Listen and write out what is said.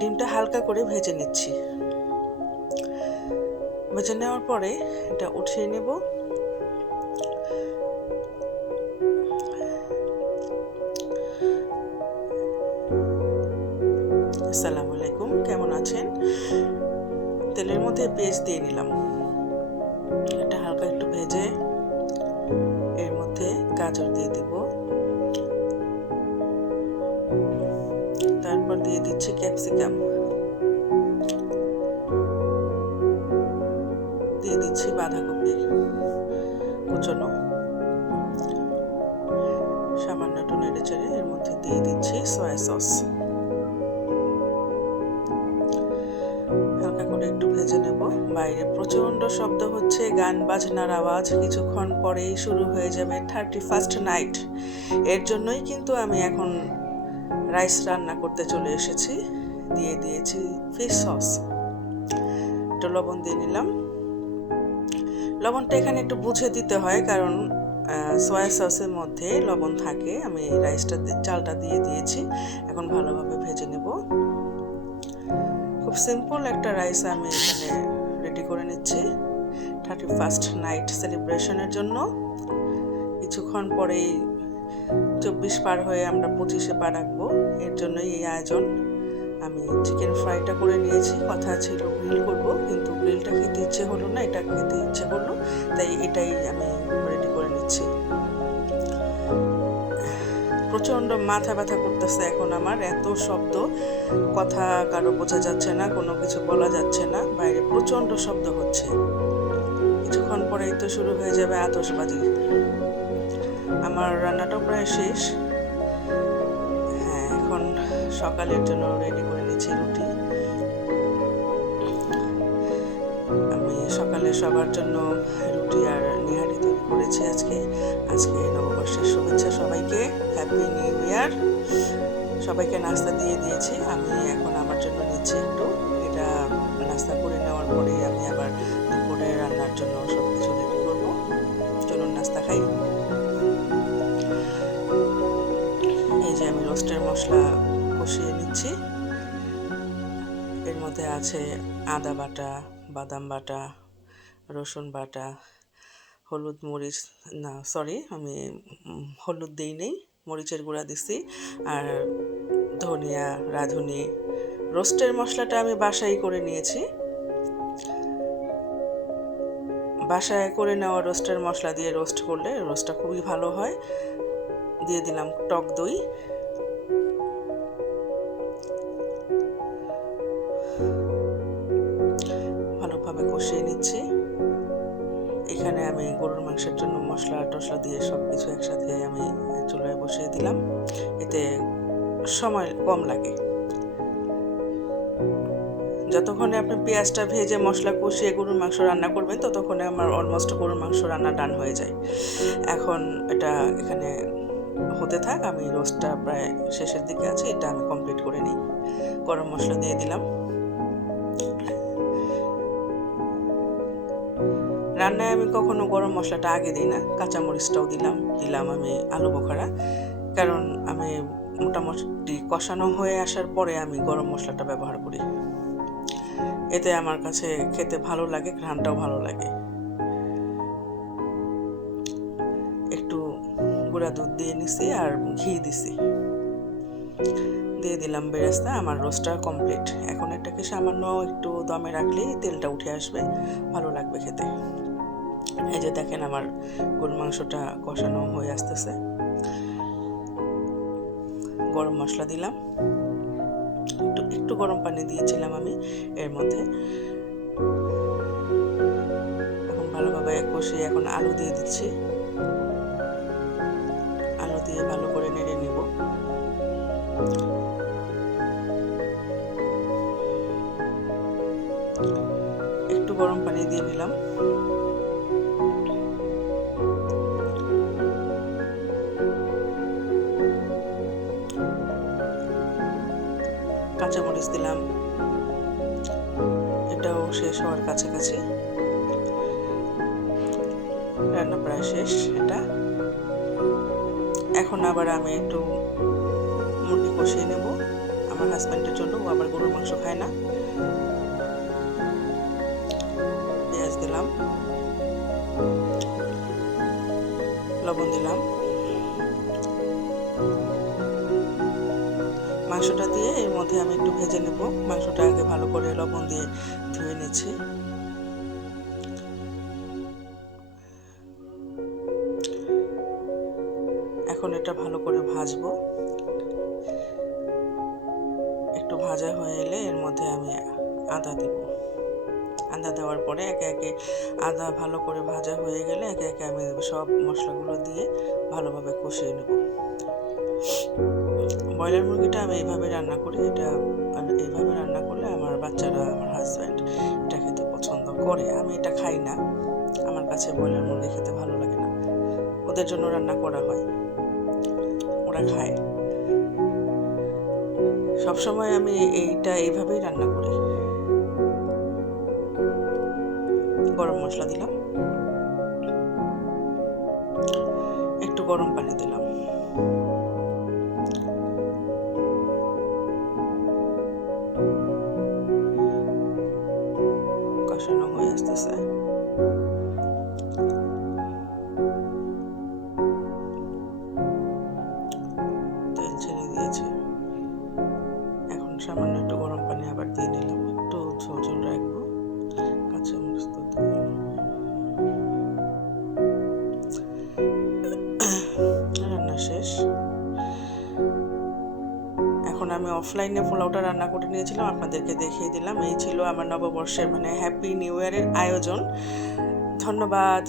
ডিমটা হালকা করে ভেজে নিচ্ছি। ভেজে নেওয়ার পরে এটা উঠিয়ে নেব। আসসালামু আলাইকুম, কেমন আছেন? তেলের মধ্যে পেঁয়াজ দিয়ে নিলাম। এটা হালকা একটু ভেজে এর মধ্যে গাজর দিয়ে দিব, তারপর দিয়ে দিচ্ছি ক্যাপসিকাম, দিয়ে দিচ্ছি বাঁধাকপি কুচনো, সামান্য একটু নেড়ে চেড়ে এর মধ্যে দিয়ে দিচ্ছি সয়া সস। হালকা করে একটু ভেজে নেব। বাইরে প্রচন্ড শব্দ হচ্ছে, গান বাজনার আওয়াজ। কিছুক্ষণ পরেই শুরু হয়ে যাবে 31st নাইট। এর জন্যই কিন্তু আমি এখন রাইস রান্না করতে চলে এসেছি। দিয়ে দিয়েছি ফিশ সস, একটু লবণ দিয়ে নিলাম। লবণটা এখানে একটু বুঝে দিতে হয়, কারণ সয়া সসের মধ্যে লবণ থাকে। আমি চালটা দিয়ে দিয়েছি, এখন ভালোভাবে ভেজে নেব। খুব সিম্পল একটা রাইস আমি এখানে রেডি করে নিচ্ছি 31st নাইট সেলিব্রেশনের জন্য। কিছুক্ষণ পরেই 24 পার হয়ে আমরা 25-এ পা রাখবো, এর জন্যই এই আয়োজন। আমি চিকেন ফ্রাইটা করে নিয়েছি, কথা ছিল গ্রিল করব, কিন্তু গ্রিলটা খেতে ইচ্ছে হলো না, এটা খেতে ইচ্ছে করলো, তাই এটাই আমি রেডি করে নিচ্ছি। প্রচণ্ড মাথা ব্যথা করতেছে এখন আমার, এত শব্দ, কথা কারো বোঝা যাচ্ছে না, কোনো কিছু বলা যাচ্ছে না, বাইরে প্রচণ্ড শব্দ হচ্ছে। কিছুক্ষণ পরেই তো শুরু হয়ে যাবে আতশবাজি। আমার রান্নাটাও প্রায় শেষ। হ্যাঁ, এখন সকালের জন্য রেডি করে নিচ্ছি রুটি। আমি সকালে সবার জন্য রুটি আর নিহারি তৈরি করেছি আজকে নববর্ষের শুভেচ্ছা সবাইকে, হ্যাপি নিউ ইয়ার। সবাইকে নাস্তা দিয়ে দিয়েছি, আমি এখন আমার জন্য নিচ্ছি একটু। এটা নাস্তা করে নেওয়ার পরে আমি আবার দুপুরে রান্নার জন্য সব কিছু রেডি করবো। চলুন নাস্তা খাই। এই যে আমি রোস্টের মশলা কষিয়ে নিচ্ছি। এর মধ্যে আছে আদা বাটা, বাদাম বাটা, রসুন বাটা, হলুদ মরিচ, না সরি আমি হলুদ দিই নেই, মরিচের গুঁড়া দিছি, আর ধনিয়া, রাঁধুনি। রোস্টের মশলাটা আমি বাসায় করে নিয়েছি। বাসায় করে নেওয়া রোস্টের মশলা দিয়ে রোস্ট করলে রোস্টটা খুবই ভালো হয়। দিয়ে দিলাম টক দই। ভালোভাবে কষিয়ে নিচ্ছি। এখানে আমি গরুর মাংসের জন্য মশলা টশলা দিয়ে সব কিছু একসাথে আমি চুলায় বসিয়ে দিলাম, এতে সময় কম লাগে। যতক্ষণে আপনি পেঁয়াজটা ভেজে মশলা কষিয়ে গরুর মাংস রান্না করবেন, ততক্ষণে আমার অলমোস্ট গরুর মাংস রান্না ডান হয়ে যায়। এখন এটা এখানে হতে থাক, আমি রোস্টটা প্রায় শেষের দিকে আছে, এটা আমি কমপ্লিট করে নিই। গরম মশলা দিয়ে দিলাম। রান্নায় আমি কখনো গরম মশলাটা আগে দিই না, কাঁচামরিচটাও দিলাম আমি আলু বোখারা, কারণ আমি মোটামুটি কষানো হয়ে আসার পরে আমি গরম মশলাটা ব্যবহার করি। এতে আমার কাছে খেতে ভালো লাগে, ঘ্রাণটাও ভালো লাগে। একটু গুঁড়া দুধ দিয়ে নিছি আর ঘি দিছি, দিয়ে দিলাম বেরেস্তা। আমার রোস্টটা কমপ্লিট। এখন এটাকে সামান্য একটু দমে রাখলেই তেলটা উঠে আসবে, ভালো লাগবে খেতে। এই যে দেখেন আমার গরুর মাংসটা কষানো হয়ে আসতেছে। গরম মশলা দিলাম, একটু গরম পানি দিয়েছিলাম আমি এর মধ্যে। এখন ভালোভাবে কষিয়ে এখন আলু দিয়ে দিচ্ছি। আলু দিয়ে ভালো করে নেড়ে নিব। একটু গরম পানি দিয়ে নিলাম। কাঁচামরিচ দিলাম, এটাও শেষ হওয়ার কাছাকাছি। রান্না প্রায় শেষ এটা। এখন আবার আমি একটু মুরগি কষিয়ে নেব। আমার হাজব্যান্ডের জন্য, ও আবার গরুর মাংস খায় না। পেঁয়াজ দিলাম, লবণ দিলাম, মাংসটা দিয়ে এর মধ্যে আমি একটু ভেজে নেব। মাংসটা আগে ভালো করে লবণ দিয়ে ধুয়ে নিচ্ছি। এখন এটা ভালো করে ভাজবো। একটু ভাজা হয়ে এলে এর মধ্যে আমি আদা দেব। আদা দেওয়ার পরে একে একে আদা ভালো করে ভাজা হয়ে গেলে একে একে আমি সব মশলাগুলো দিয়ে ভালোভাবে কষিয়ে নেব। ব্রয়লার মুরগিটা আমি এইভাবে রান্না করি। এটা এইভাবে রান্না করলে আমার বাচ্চারা, আমার হাজব্যান্ড এটা খেতে পছন্দ করে। আমি এটা খাই না, আমার কাছে ব্রয়লার মুরগি খেতে ভালো লাগে না। ওদের জন্য রান্না করা হয়, ওরা খায়। সবসময় আমি এইটা এইভাবেই রান্না করি। গরম মশলা দিলাম, একটু গরম পানি দিলাম, কষানো হয়ে আসতেছে। তেল ছেড়ে দিয়েছে। এখন সামান্য একটু গরম পানি আবার দিয়ে নিলাম, একটু ঝোল ঝোল রাখবো। কাঁচামরিচ তো রান্না শেষ। এখন আমি অফলাইনে পোলাওটা রান্না করে নিয়েছিলাম, আপনাদেরকে দেখিয়ে দিলাম। এই ছিল আমার নববর্ষের, মানে হ্যাপি নিউ ইয়ারের আয়োজন। ধন্যবাদ।